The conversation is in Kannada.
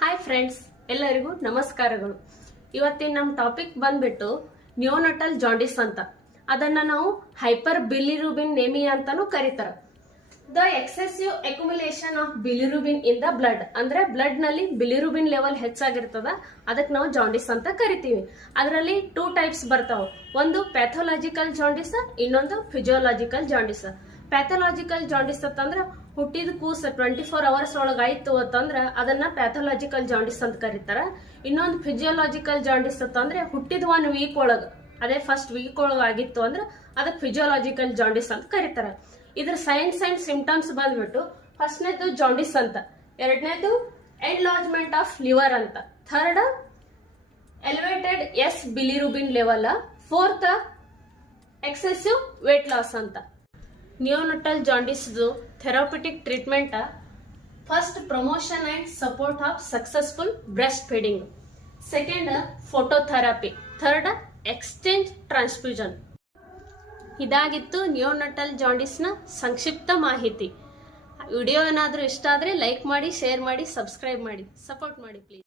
ಹಾಯ್ ಫ್ರೆಂಡ್ಸ್, ಎಲ್ಲರಿಗೂ ನಮಸ್ಕಾರಗಳು. ಇವತ್ತಿನ ನಮ್ಮ ಟಾಪಿಕ್ ಬಂದ್ಬಿಟ್ಟು ನಿಯೋನಟಲ್ ಜಾಂಡಿಸ್ ಅಂತ. ಅದನ್ನ ನಾವು ಹೈಪರ್ ಬಿಲಿರುಬಿನ್ ನೇಮಿಯಾ ಅಂತಾನೂ ಕರೀತಾರೆ. The excessive accumulation of ಬಿಲಿರುಬಿನ್ in the blood, ಅಂದ್ರೆ ಬ್ಲಡ್ ನಲ್ಲಿ ಬಿಲಿರುಬಿನ್ ಲೆವೆಲ್ ಹೆಚ್ಚಾಗಿರ್ತದ, ಅದಕ್ಕೆ ನಾವು ಜಾಂಡಿಸ್ ಅಂತ ಕರಿತೀವಿ. ಅದರಲ್ಲಿ 2 ಟೈಪ್ಸ್ ಬರ್ತಾವ. ಒಂದು ಪ್ಯಾಥೋಲಾಜಿಕಲ್ ಜಾಂಡಿಸ್, ಇನ್ನೊಂದು ಫಿಸಿಯೋಲಾಜಿಕಲ್ ಜಾಂಡಿಸ್. ಪ್ಯಾಥೋಲಾಜಿಕಲ್ ಜಾಂಡಿಸ್ ಅಂತಂದ್ರ ಹುಟ್ಟಿದ ಕೂಸ 24 ಅವರ್ಸ್ ಒಳಗ ಆಯ್ತು ಅಂತಂದ್ರ ಅದನ್ನ ಪ್ಯಾಥೋಲಾಜಿಕಲ್ ಜಾಂಡಿಸ್ ಅಂತ ಕರೀತಾರ. ಇನ್ನೊಂದು ಫಿಸಿಯೋಲಾಜಿಕಲ್ ಜಾಂಡಿಸ್ ಅಂತಂದ್ರೆ ಹುಟ್ಟಿದ 1 ವೀಕ್ ಒಳಗ, ಅದೇ ಫಸ್ಟ್ ವೀಕ್ ಒಳಗ ಆಗಿತ್ತು ಅಂದ್ರ ಅದಕ್ಕೆ ಫಿಸಿಯೋಲಾಜಿಕಲ್ ಜಾಂಡಿಸ್ ಅಂತ ಕರೀತಾರ. ಇದ್ರ ಸೈನ್ಸ್ ಅಂಡ್ ಸಿಂಪ್ಟಮ್ಸ್ ಬಂದ್ಬಿಟ್ಟು ಫಸ್ಟ್ನೇದು ಜಾಂಡಿಸ್ ಅಂತ, ಎರಡನೇದು ಎನ್ಲಾರ್ಜ್ಮೆಂಟ್ ಆಫ್ ಲಿವರ್ ಅಂತ, third elevated S bilirubin level, fourth excessive weight loss ಅಂತ. Neonatal jaundice therapeutic treatment, first promotion and support of successful breast feeding, second phototherapy, third exchange transfusion. ಇದಾಗಿತ್ತು ನಿಯೋನಟಲ್ ಜಾಂಡಿಸ್ನ ಸಂಕ್ಷಿಪ್ತ ಮಾಹಿತಿ. ವಿಡಿಯೋ ಏನಾದರೂ ಇಷ್ಟ ಆದರೆ ಲೈಕ್ ಮಾಡಿ, ಶೇರ್ ಮಾಡಿ, ಸಬ್ಸ್ಕ್ರೈಬ್ ಮಾಡಿ, ಸಪೋರ್ಟ್ ಮಾಡಿ ಪ್ಲೀಸ್.